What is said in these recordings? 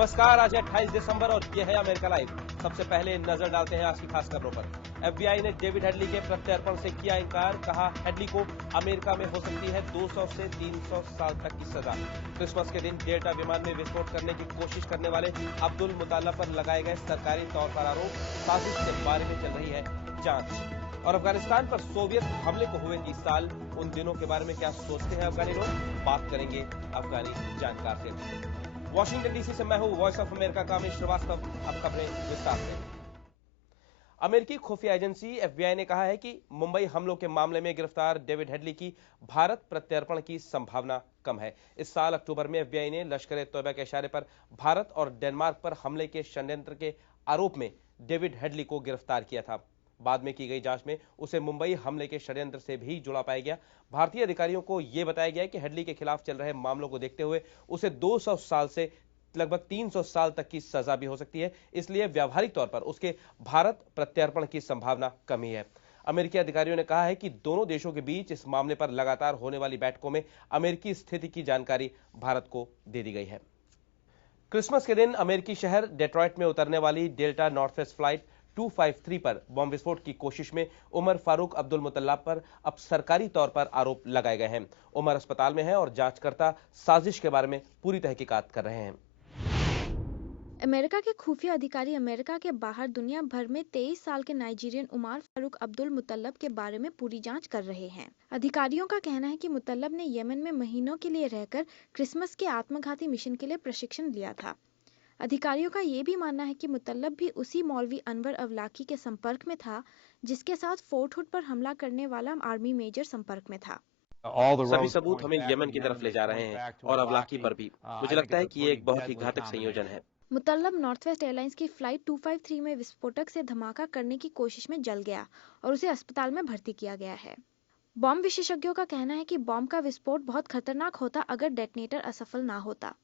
नमस्कार, आज है 28 दिसंबर और ये है अमेरिका लाइव। सबसे पहले नजर डालते हैं आज की खास खबरों पर। एफबीआई ने डेविड हेडली के प्रत्यर्पण से किया इनकार। कहा, हेडली को अमेरिका में हो सकती है 200 से 300 साल तक की सजा। क्रिसमस के दिन डेल्टा विमान में विस्फोट करने की कोशिश करने वाले अब्दुल मुतल्लब पर लगाए गए सरकारी तौर पर आरोप, साजिश के बारे में चल रही है जांच। और अफगानिस्तान पर सोवियत हमले को हुए 30 साल, उन दिनों के बारे में क्या सोचते हैं अफगानी लोग, बात करेंगे अफगानी जानकार से। वॉशिंगटन डीसी से मैं हूं वॉइस ऑफ अमेरिका का अमित श्रीवास्तव। अब खबरें विस्तार से। अमेरिकी खुफिया एजेंसी एफबीआई ने कहा है कि मुंबई हमलों के मामले में गिरफ्तार डेविड हेडली की भारत प्रत्यर्पण की संभावना कम है। इस साल अक्टूबर में एफबीआई ने लश्कर-ए-तौयबा के इशारे पर भारत और डेनमार्क पर हमले के षड्यंत्र के आरोप में डेविड हेडली को गिरफ्तार किया था। बाद में की गई जांच में उसे मुंबई हमले के षड्यंत्र से भी जुड़ा पाया गया। भारतीय अधिकारियों को यह बताया गया कि हेडली के खिलाफ चल रहे मामलों को देखते हुए उसे 200 साल से लगभग 300 साल तक की सजा भी हो सकती है, इसलिए व्यावहारिक तौर पर उसके भारत प्रत्यर्पण की संभावना कम ही है। अमेरिकी अधिकारियों ने कहा है कि दोनों देशों के बीच इस मामले पर लगातार होने वाली बैठकों में अमेरिकी स्थिति की जानकारी भारत को दे दी गई है। क्रिसमस के दिन अमेरिकी शहर डेट्रॉइट में उतरने वाली डेल्टा नॉर्थवेस्ट फ्लाइट 253 पर बॉम्ब विस्फोट की कोशिश में उमर फारूक अब्दुल मुतल्लब पर अब सरकारी तौर पर आरोप लगाए गए हैं। उमर अस्पताल में है और जांचकर्ता साजिश के बारे में पूरी तहकीकात कर रहे हैं। अमेरिका के खुफिया अधिकारी अमेरिका के बाहर दुनिया भर में 23 साल के नाइजीरियन उमर फारूक अब्दुल मुतल्लब के बारे में पूरी जांच कर रहे हैं। अधिकारियों का कहना है कि मुतल्लब ने यमन में महीनों के लिए रहकर क्रिसमस के आत्मघाती मिशन के लिए प्रशिक्षण लिया था। अधिकारियों का ये भी मानना है कि मुतल्लब भी उसी मौलवी अनवर अवलाकी के संपर्क में था जिसके साथ फोर्ट हुड पर हमला करने वाला आर्मी मेजर संपर्क में था। सभी सबूत हमें यमन की तरफ ले जा रहे हैं और अवलाकी पर भी। मुझे लगता है कि ये एक बहुत ही घातक संयोजन है। मुतल्लब नॉर्थवेस्ट एयरलाइंस की फ्लाइट 253 में विस्फोटक से धमाका करने की कोशिश में जल गया और उसे अस्पताल में भर्ती किया गया है। बॉम्ब विशेषज्ञों का कहना है कि बॉम्ब का विस्फोट बहुत खतरनाक होता अगर डेटनेटर असफल ना होता।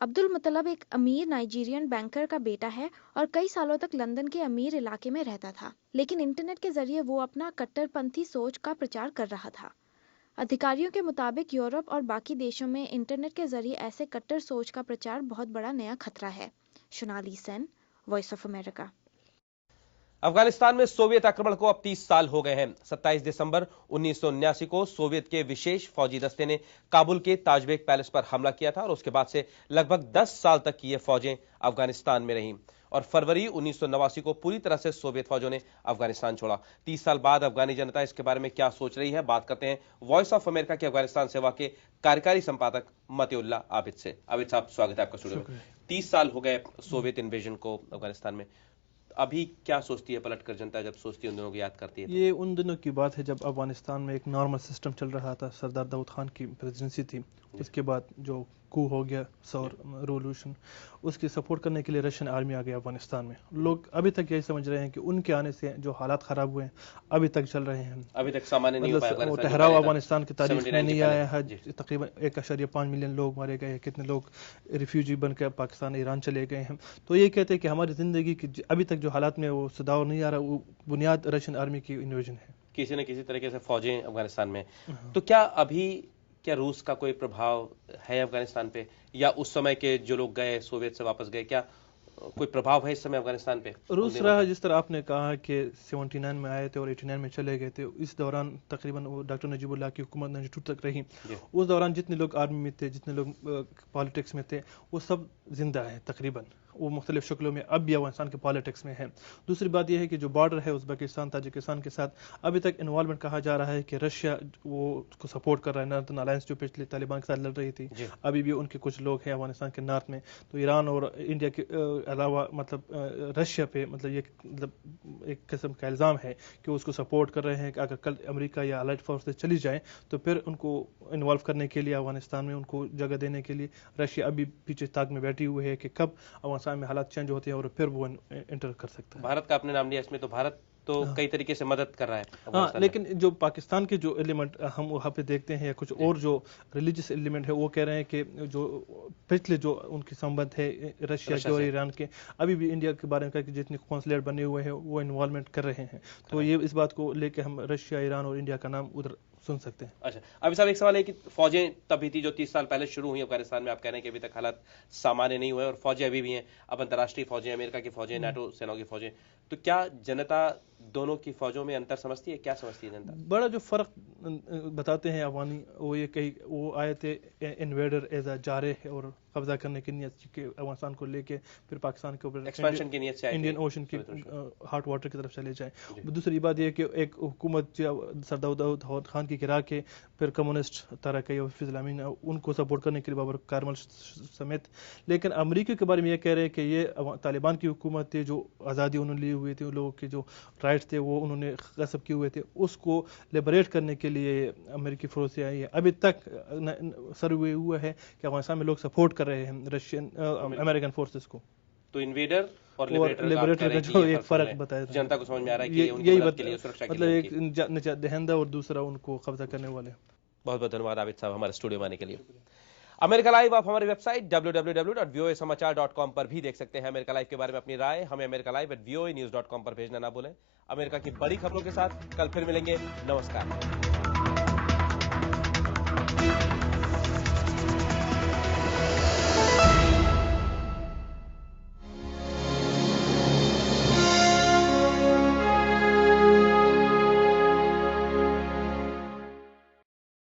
अब्दुल मुतल्लब एक अमीर नाइजीरियन बैंकर का बेटा है और कई सालों तक लंदन के अमीर इलाके में रहता था, लेकिन इंटरनेट के जरिए वो अपना कट्टरपंथी सोच का प्रचार कर रहा था। अधिकारियों के मुताबिक यूरोप और बाकी देशों में इंटरनेट के जरिए ऐसे कट्टर सोच का प्रचार बहुत बड़ा नया खतरा है। Sonali Sen, voice of America. Afghanistan में सोवियत आक्रमण को अब 30 साल हो गए हैं। 27 दिसंबर 1979 को सोवियत के विशेष फौजी दस्ते ने काबुल के ताजबेग पैलेस पर हमला किया था और उसके बाद से लगभग 10 साल तक की ये फौजें अफगानिस्तान में रहीं और फरवरी 1989 को पूरी तरह से सोवियत फौजों ने अफगानिस्तान छोड़ा। 30 साल बाद अफगानी जनता इसके बारे में क्या सोच रही है, बात करते हैं वॉइस ऑफ अमेरिका के अफगानिस्तान सेवा के कार्यकारी संपादक मतिउल्लाह आबिद से। आबिद साहब, स्वागत है आपका स्टूडियो में। 30 साल हो गए सोवियत इन्वेजन को अफगानिस्तान में, अभी क्या सोचती है पलटकर जनता जब सोचती है, उन दिनों को याद करती है? ये उन दिनों की बात है जब अफगानिस्तान में एक नॉर्मल सिस्टम चल रहा था। सरदार दाऊद खान की प्रेसिडेंसी थी, उसके बाद जो कू हो गया, सौर रेवोल्यूशन, उसकी सपोर्ट करने के लिए रशियन आर्मी आ गई अफगानिस्तान में। लोग अभी तक यही समझ रहे हैं कि उनके आने से जो हालात खराब हुए हैं अभी तक चल रहे हैं, अभी तक सामान्य नहीं हो पाया। मतलब ठहराव अफगानिस्तान की तारीख में नहीं आया है। तकरीबन 1.5 मिलियन लोग मारे गए, कितने लोग रिफ्यूजी बनकर पाकिस्तान ईरान चले गए हैं। तो ये कहते हैं कि हमारी जिंदगी की अभी तक जो हालात में वो सुधार नहीं आ रहा, वो बुनियाद रशियन आर्मी की इन्वेजन है। किसी न किसी तरीके से फौजें अफगानिस्तान में। तो क्या रूस का कोई प्रभाव है अफगानिस्तान पे, या उस समय के जो लोग गए सोवियत से वापस गए, क्या कोई प्रभाव है इस समय अफगानिस्तान पे? रूस रहा, जिस तरह आपने कहा कि 79 में आए थे और 89 में चले गए थे। इस दौरान तकरीबन वो डॉक्टर नजीबुल्लाह की हुकूमत 92 तक रही। उस दौरान जितने लोग आर्मी में थे, जितने लोग पॉलिटिक्स में थे, वो सब जिंदा हैं तकरीबन, वो मुख्तलिफ शक्लों में अब भी अफगानिस्तान के पॉलिटिक्स में है। दूसरी बात यह है कि जो बॉर्डर है उज़्बेकिस्तान ताजिकिस्तान के साथ, अभी तक इन्वॉल्वमेंट कहा जा रहा है कि रशिया वो उसको सपोर्ट कर रहा है। नॉर्थन अलायंस जो पिछले तालिबान के साथ लड़ रही थी, अभी भी उनके कुछ लोग हैं अफगानिस्तान के नॉर्थ में। तो ईरान और इंडिया के अलावा मतलब रशिया पे मतलब ये मतलब एक किस्म का इल्ज़ाम है कि उसको सपोर्ट कर रहे हैं कि अगर कल अमेरिका या अलाइड फोर्सेस चली जाए तो फिर उनको इन्वॉल्व करने के लिए, अफगानिस्तान में उनको जगह देने के लिए रशिया अभी पीछे ताक में बैठी हुई है कि कब अफगानिस्तान में हालात चेंज होते हैं और फिर वो एंटर कर सकता है। भारत का आपने नाम लिया, इसमें तो भारत तो कई तरीके से मदद कर रहा है। लेकिन जो पाकिस्तान के जो एलिमेंट हम वहाँ पे देखते हैं या कुछ और जो रिलीजियस एलिमेंट है, वो कह रहे हैं कि जो पिछले जो उनके संबंध है रशिया के और ईरान के, अभी भी इंडिया के बारे में कि जितने कौंसलेट बने हुए हैं वो इन्वॉल्वमेंट कर रहे हैं। तो ये इस बात को लेके हम रशिया, ईरान और इंडिया का नाम उधर सुन सकते हैं। अच्छा, अभी साहब एक सवाल है कि फौजें तभी थी जो 30 साल पहले शुरू हुई अफगानिस्तान में, आप कह रहे हैं कि अभी तक हालात सामान्य नहीं हुए और फौजें अभी भी हैं, अब अंतर्राष्ट्रीय फौजें, अमेरिका की फौजें, नाटो सेनाओं की फौजें, तो क्या जनता दोनों की फौजों में अंतर समझती है? क्या समझती है जनता? बड़ा जो फर्क बताते हैं अफगानी, वो ये कही वो आए थे इन्वेडर एज अ जारह और कब्जा करने की नीयत के अफगानिस्तान को लेके, फिर पाकिस्तान के ऊपर एक्सपेंशन की नीयत से आए थे, इंडियन ओशन की हॉट वाटर की तरफ चले जाए। दूसरी बात यह कि एक हुकूमत सरदार दाऊद खान की गिरा के फिर कम्युनिस्ट तहरीक इस्लामी ने उनको सपोर्ट करने के लिए बाबर कारमल समेत। लेकिन अमेरिका के बारे में ये कह रहे हैं कि ये तालिबान की हुकूमत थी, जो आज़ादी उन्होंने ली हुई थी, उन लोगों के जो राइट्स थे वो उन्होंने गसब किए हुए थे, उसको लिबरेट करने के लिए अमेरिकी फोर्स आई है। अभी तक सर्वे हुआ है कि अफगानिस्तान में लोग सपोर्ट कर रहे हैं रशियन अमेरिकन फोर्सेस को। तो इन्वेडर और लिबरेटर का जो एक फर्क बताया जनता को समझ में आ रहा है कि यही मदद के लिए, सुरक्षा के मतलब लिए एक निजात दहिंदा और दूसरा उनको कब्जा करने वाले। बहुत बहुत धन्यवाद आबिद साहब हमारे स्टूडियो में आने के लिए। अमेरिका लाइव आप हमारी वेबसाइट www.voasamachaar.com पर भी देख सकते हैं। अमेरिका लाइव के बारे में अपनी राय हमें americalive@voanews.com पर भेजना ना भूलें। अमेरिका की बड़ी खबरों के साथ कल फिर मिलेंगे। नमस्कार।